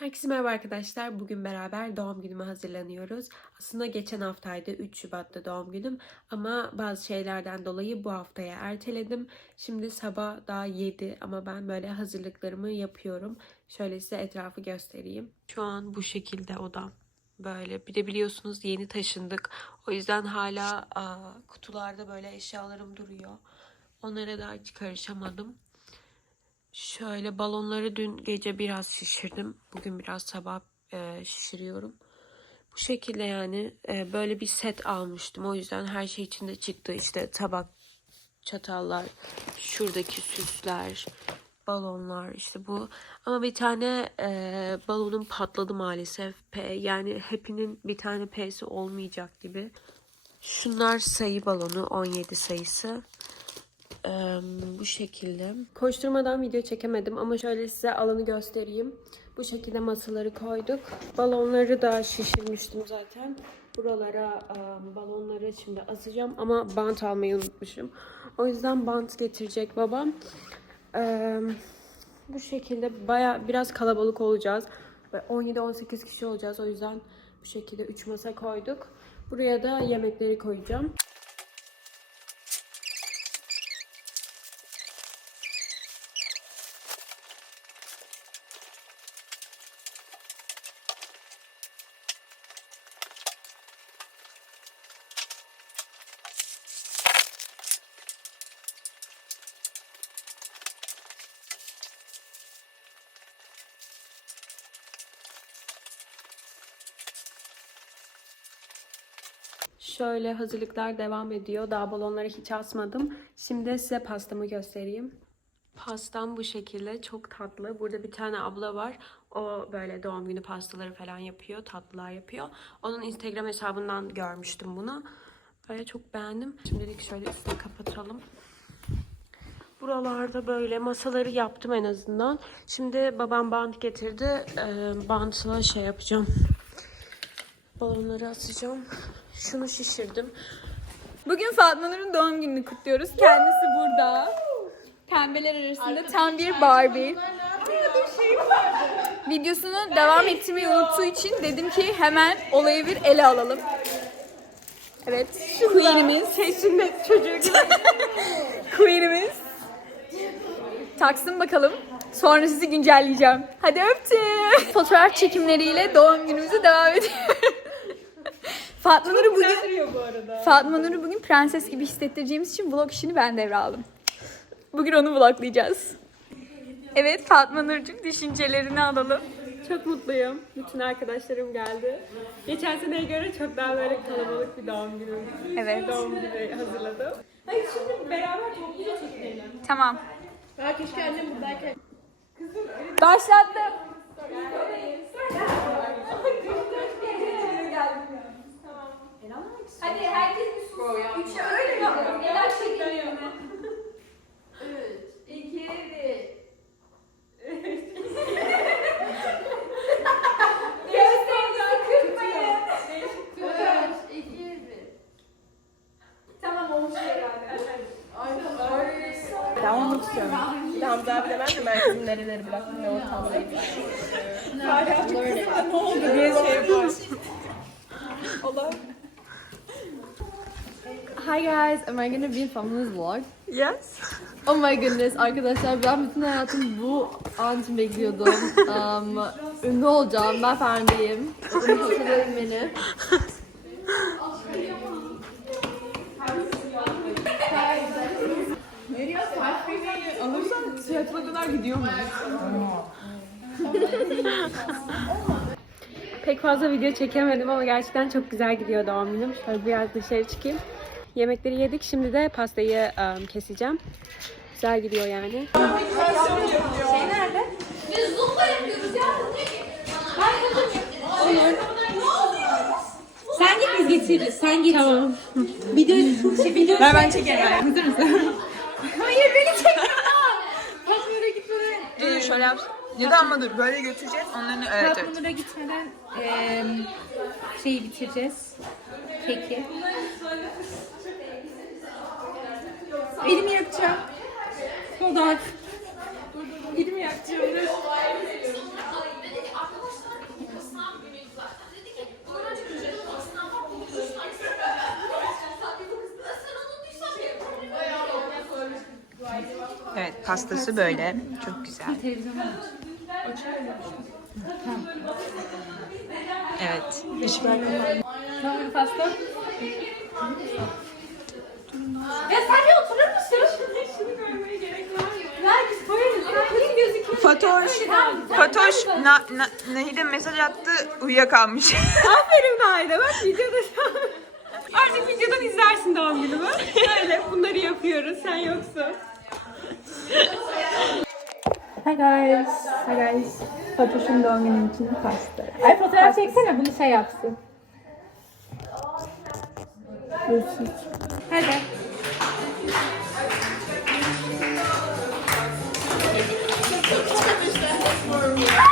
Herkese merhaba arkadaşlar. Bugün beraber doğum günüme hazırlanıyoruz. Aslında geçen haftaydı 3 Şubat'ta doğum günüm ama bazı şeylerden dolayı bu haftaya erteledim. Şimdi sabah daha 7 ama ben böyle hazırlıklarımı yapıyorum. Şöyle size etrafı göstereyim. Şu an bu şekilde odam. Böyle bir de biliyorsunuz yeni taşındık. O yüzden hala aa, kutularda böyle eşyalarım duruyor. Onlara da hiç karışamadım. Şöyle balonları dün gece biraz şişirdim. Bugün biraz sabah e, şişiriyorum. Bu şekilde yani e, böyle bir set almıştım. O yüzden her şey içinde çıktı. İşte tabak, çatallar, şuradaki süsler, balonlar işte bu. Ama bir tane e, balonum patladı maalesef. P, yani hepinin bir tane P'si olmayacak gibi. Şunlar sayı balonu 17 sayısı. Eee, bu şekilde. Koşturmadan video çekemedim ama şöyle size alanı göstereyim. Bu şekilde masaları koyduk. Balonları da şişirmiştim zaten. Buralara eee, balonları şimdi asacağım ama bant almayı unutmuşum. O yüzden bant getirecek babam. Eee, bu şekilde baya biraz kalabalık olacağız. Ve 17-18 kişi olacağız. O yüzden bu şekilde 3 masa koyduk. Buraya da yemekleri koyacağım. Şöyle hazırlıklar devam ediyor. Daha balonları hiç asmadım. Şimdi size pastamı göstereyim. Pastam bu şekilde. Çok tatlı. Burada bir tane abla var. O böyle doğum günü pastaları falan yapıyor. Tatlılar yapıyor. Onun Instagram hesabından görmüştüm bunu. Böyle çok beğendim. Şimdilik şöyle üstünü kapatalım. Buralarda böyle masaları yaptım en azından. Şimdi babam bant getirdi. Ee, bantla şey yapacağım. Balonları asacağım. Şunu şişirdim. Bugün Fatma Nur'un doğum gününü kutluyoruz. Kendisi burada. Pembeler arasında tam bir Barbie. Videosunu devam ettirmeyi unuttuğu için dedim ki hemen olayı bir ele alalım. Evet, Queen'imiz. Sesinde çocuğu gibi. Queen'imiz. Taksın bakalım. Sonra sizi güncelleyeceğim. Hadi öptüm. Fotoğraf çekimleriyle doğum günümüzü devam ediyoruz. Fatma Nur'u bugün Fatma Nur'u bugün prenses gibi hissettireceğimiz için vlog işini ben devraldım. Bugün onu vloglayacağız. Evet Fatma Nur'cum düşüncelerini alalım. Çok mutluyum. Bütün arkadaşlarım geldi. Geçen seneye göre çok daha böyle kalabalık bir doğum günü. Evet. Doğum günü hazırladım. Hadi şimdi beraber topluca çekinelim. Tamam. Ben keşke annem buradayken. Başlattım. Hadi herkes bir sus. Üçe öyle yapalım. Neler. Gözlerinizi kırpmayın. Üç, iki, bir. Tamam istiyorum. Hamza abi demez mi ben kızım nereleri bıraktım ne ortamdayım. ne oldu diye şey yapar. Allah. Hi guys, am I gonna be in Famous vlog? Yes. Oh my goodness arkadaşlar ben bütün hayatım bu an için bekliyordum. Um, ünlü olacağım, ben Ferdi'yim. Hatırlayın beni. Alırsan tiyatro kadar gidiyor mu? Pek fazla video çekemedim ama gerçekten çok güzel gidiyor doğum günüm. Şöyle biraz dışarı çıkayım. Yemekleri yedik. Şimdi de pastayı ım, keseceğim. Güzel gidiyor yani. Sen git biz getiririz. Sen git. Tamam. Video, şey, video Ben ben çekerim. Hazır mısın? Hayır beni çekme. Fatma'ya gitmeden. Dur şöyle yap. Ya da ama dur böyle götüreceğiz. Onların evet evet. Tatlılara gitmeden eee şeyi bitireceğiz. Keki. Elimi yakacağım. Kodak. Elimi yakacağım. dur. Evet pastası böyle. Çok güzel. Televizyona bak. Evet. Fatoş, Fatoş na, na, Nahide mesaj attı uyuyakalmış. Aferin Naide bak videoda şu an. Artık videodan izlersin doğum günümü. Öyle bunları yapıyoruz sen yoksun. Hi guys. Hi guys. Fatoş'un doğum günü için pasta. Ay fotoğraf çeksene bunu şey yapsın. Hadi. ya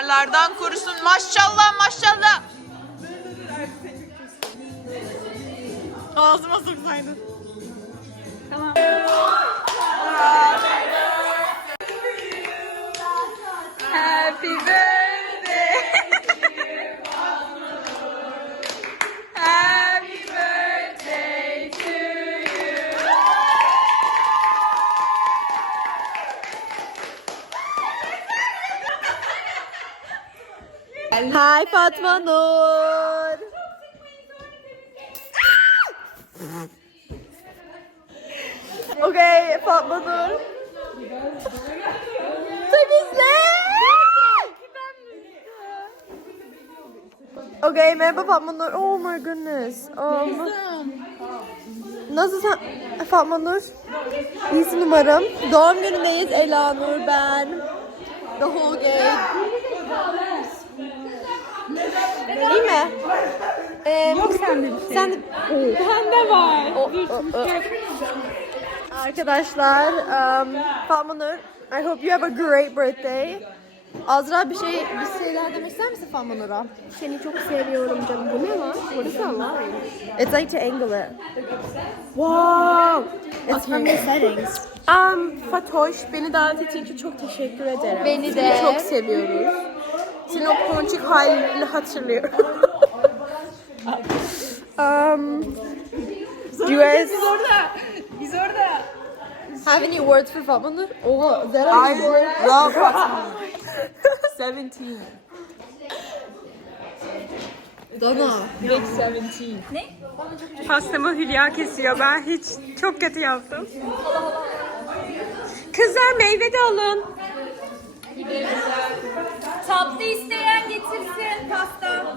nazarlardan korusun. Maşallah maşallah. Ağzıma soksaydın. Happy birthday. Hi Fatma Nur. okay, Fatma Nur. Temizle. Okay, merhaba Fatma Nur. Oh my goodness. Um, Nasılsın Fatma Nur? İyisin umarım. Doğum günündeyiz Ela Nur, ben. The whole gang. İyi mi? Ee, Yok sende bir şey. Sen Bende var. Arkadaşlar, um, Fatma Nur, I hope you have a great birthday. Azra bir şey, bir şeyler demek ister misin Fatma Nur'a? Seni çok seviyorum canım. Bu ne lan? What is that line? It's like to angle it. Wow! It's from the settings. Um, Fatoş beni davet ettiğin için çok teşekkür ederim. Beni Seni de. çok seviyoruz. Senin o ponçik halini hatırlıyorum. Um, do you guys have any words for Fatma Nur? Oh, Zara I love Fatma. 17. Pastamı Hülya kesiyor. Ben hiç çok kötü yaptım. Kızlar meyve de alın. Tatlı isteyen getirsin pasta.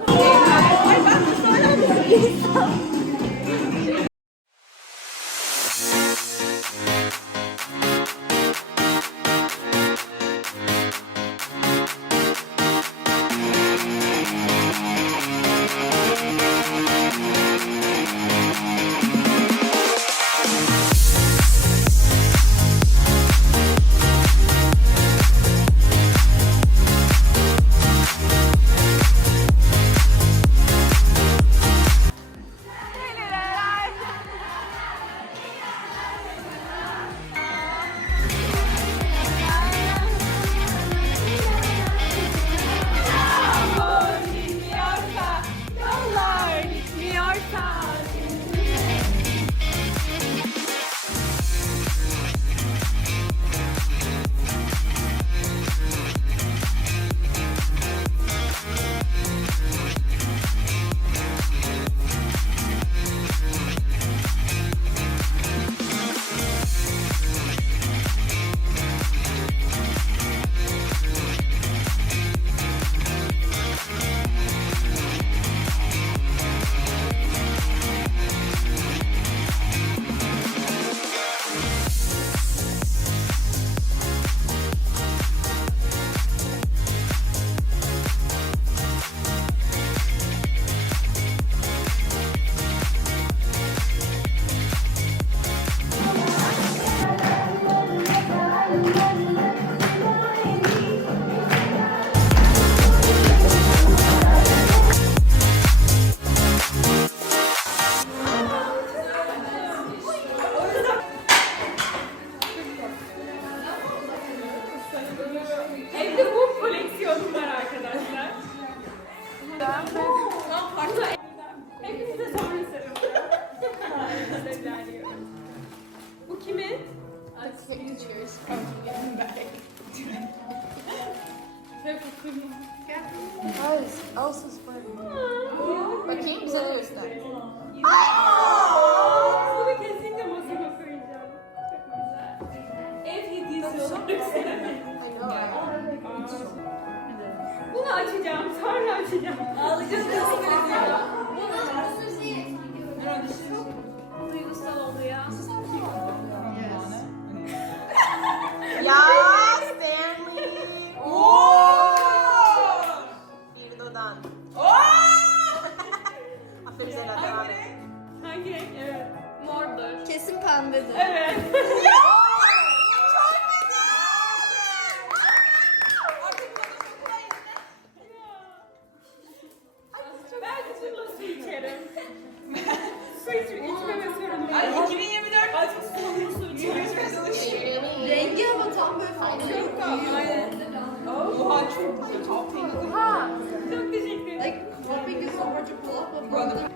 Bunu açacağım, sonra açacağım. Ağlayacağım. Ya Ay 2024 Azıcık sulu su içerim. Rengi ama tam böyle Çok Aynen. Oha çok güzel. Çok Çok teşekkür ederim. Topping is so hard to pull up.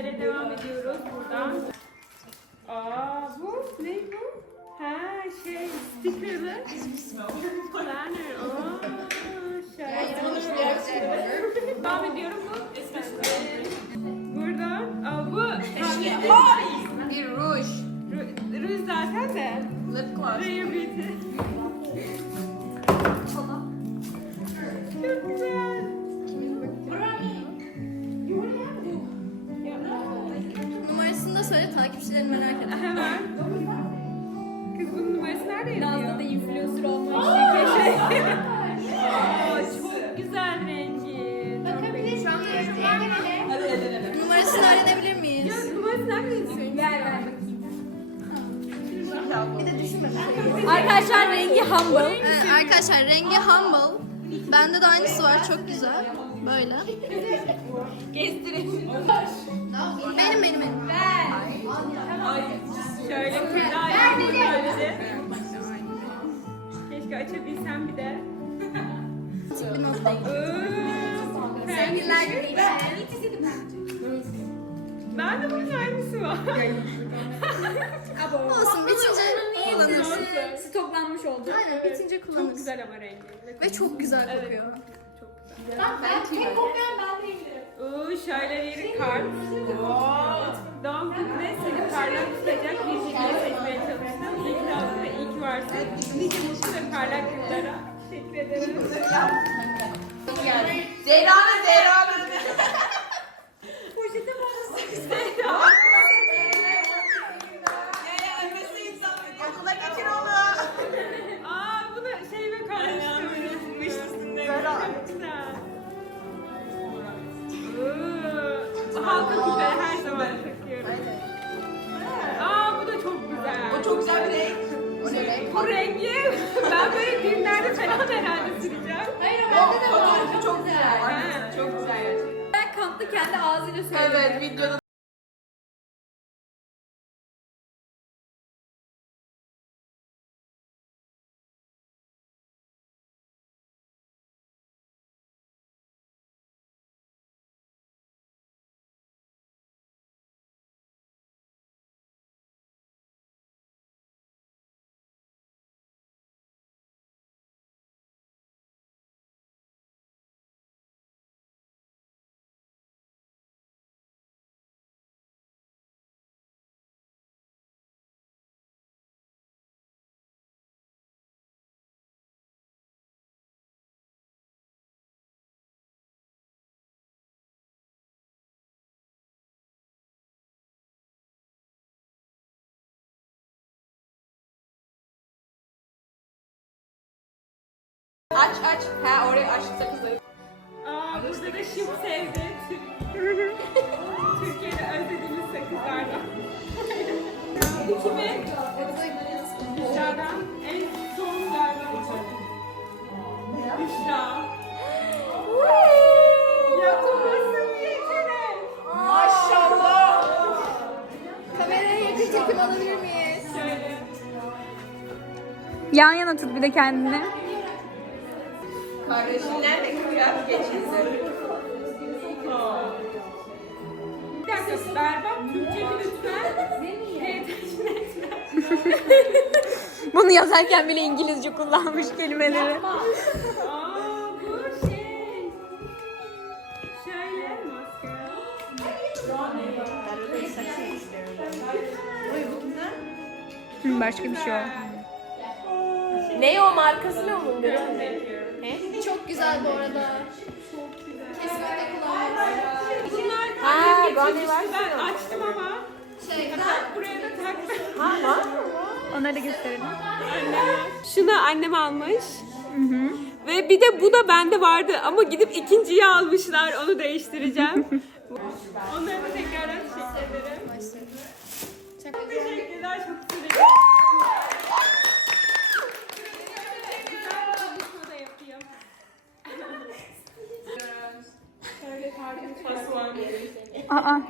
Şöyle devam ediyoruz buradan. Aa bu ne bu? Ha şey stickerlı. Banner. Aa. Devam ediyorum bu. Burada. Aa bu. Bir ruj. Ru- Ruj zaten de. Lip gloss. Rare Beauty. Humble. arkadaşlar rengi humble. Bende de aynısı var çok güzel. Böyle. Gezdirin. Benim benim benim. Şöyle feda yapalım böylece. Keşke açabilsem bir de. Sevgililer günü için. Ben de bunun aynısı var. Olsun bitince kullanırız. Stoklanmış oldu. Aynen bitince Çok kullanırız. güzel ama rengi. Ve çok güzel kokuyor. Oo, şöyle bir kart. Doğum gününe seni parlak tutacak bir şekilde seçmeye çalıştım. İyi ki doğdun ve iyi ki varsın. Nice mutlu ve parlak yıllara. Teşekkür ederim. Zehra'nın Zehra'nın. Poşete bak. Okula Aç aç. Ha oraya aç sakızları. Aa, burada da şıp sevdi. Türkiye'de özlediğimiz sakızlardan. Bu kimin? Büşra'dan en son galiba. Büşra. Ya bu nasıl bir yetenek? Kameraya yakın çekim alabilir miyiz? Şöyle. Yan yana tut bir de kendini. Kardeşin nerede kıyak geçildi? Bir dakika berbat Türkçe lütfen? Bunu yazarken bile İngilizce kullanmış kelimeleri. Aa bu şey. Şöyle Başka bir şey o. Ne o markası ne onun? Güzel bu arada. Kesinlikle kullanmalısın. Bunlar Ha, annem versene. Ben açtım ama. Şey, Hatta buraya da taktım. Ha var mı? onları da gösterelim. Şunu annem almış. Ve bir de bu da bende vardı ama gidip ikinciyi almışlar. Onu değiştireceğim. Onları da tekrardan teşekkür ederim. Çok teşekkürler. Çok güzel. Güzel bir çalışma da yapıyor. Şöyle pardon faslan. Aa.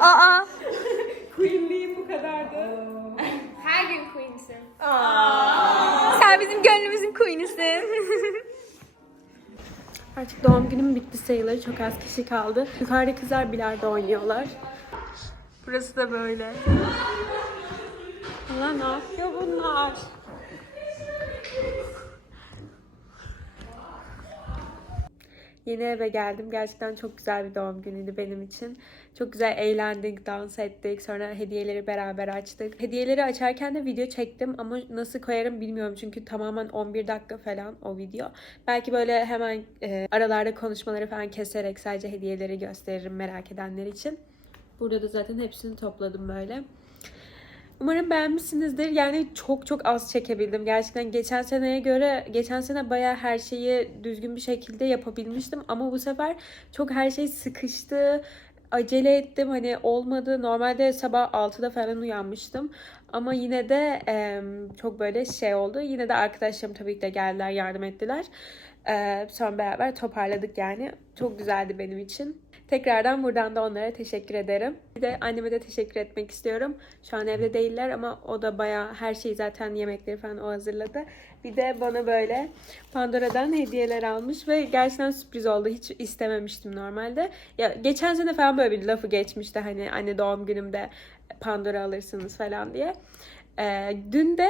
Aa. Queenliğim bu kadardı. Her gün queen'sin. Sen bizim gönlümüzün queen'isin. Artık doğum günüm bitti sayılır. Çok az kişi kaldı. Yukarıda kızlar bilardo oynuyorlar. Burası da böyle. Allah ne yapıyor bunlar? Yeni eve geldim. Gerçekten çok güzel bir doğum günüydü benim için. Çok güzel eğlendik, dans ettik. Sonra hediyeleri beraber açtık. Hediyeleri açarken de video çektim ama nasıl koyarım bilmiyorum. Çünkü tamamen 11 dakika falan o video. Belki böyle hemen e, aralarda konuşmaları falan keserek sadece hediyeleri gösteririm merak edenler için. Burada da zaten hepsini topladım böyle. Umarım beğenmişsinizdir. Yani çok çok az çekebildim. Gerçekten geçen seneye göre geçen sene bayağı her şeyi düzgün bir şekilde yapabilmiştim ama bu sefer çok her şey sıkıştı. Acele ettim hani olmadı. Normalde sabah 6'da falan uyanmıştım. Ama yine de em, çok böyle şey oldu. Yine de arkadaşlarım tabii ki de geldiler, yardım ettiler. Ee, sonra beraber toparladık yani. Çok güzeldi benim için. Tekrardan buradan da onlara teşekkür ederim. Bir de anneme de teşekkür etmek istiyorum. Şu an evde değiller ama o da bayağı her şeyi zaten yemekleri falan o hazırladı. Bir de bana böyle Pandora'dan hediyeler almış ve gerçekten sürpriz oldu. Hiç istememiştim normalde. Ya geçen sene falan böyle bir lafı geçmişti hani anne doğum günümde Pandora alırsınız falan diye. Ee, dün de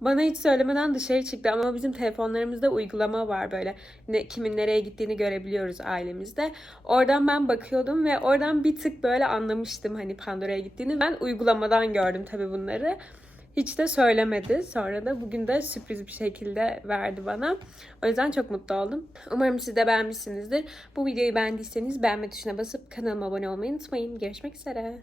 bana hiç söylemeden dışarı çıktı ama bizim telefonlarımızda uygulama var böyle. Ne, kimin nereye gittiğini görebiliyoruz ailemizde. Oradan ben bakıyordum ve oradan bir tık böyle anlamıştım hani Pandora'ya gittiğini. Ben uygulamadan gördüm tabii bunları. Hiç de söylemedi. Sonra da bugün de sürpriz bir şekilde verdi bana. O yüzden çok mutlu oldum. Umarım siz de beğenmişsinizdir. Bu videoyu beğendiyseniz beğenme tuşuna basıp kanalıma abone olmayı unutmayın. Görüşmek üzere.